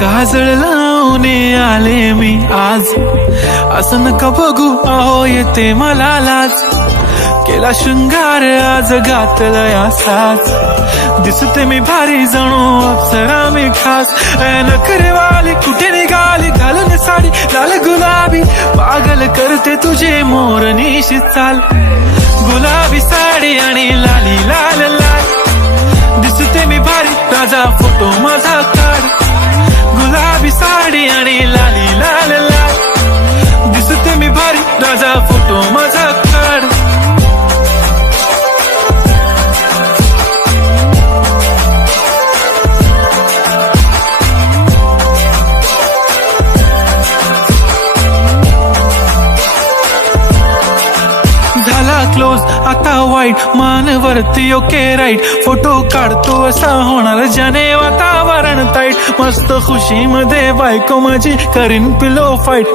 काजळ लावून आले मी आज, असं नका बघू अहो येते मला लाज. केला शृंगार आज घातलाय असाच, दिसते मी भारी जणू अप्सरा मी खास. नखरेवाली कुठे निघाली घालून साडी लाल गुलाबी, पागल करते तुझे मोरनीशी चाल. गुलाबी साडी आणि लाली लाल लाल, दिसते मी भारी राजा फोटो माझा काढ. गुलाबी साडी आणि लाली लाल लाल, दिसते मी भारी राजा फोटो माझा काढ. क्लोज आता वाईट मानवरती ओके राईट, फोटो काढतो असा होणार ज्याने वातावरण ताईट. मस्त खुशी मध्ये बायको माझी करीन पिलो फाईट.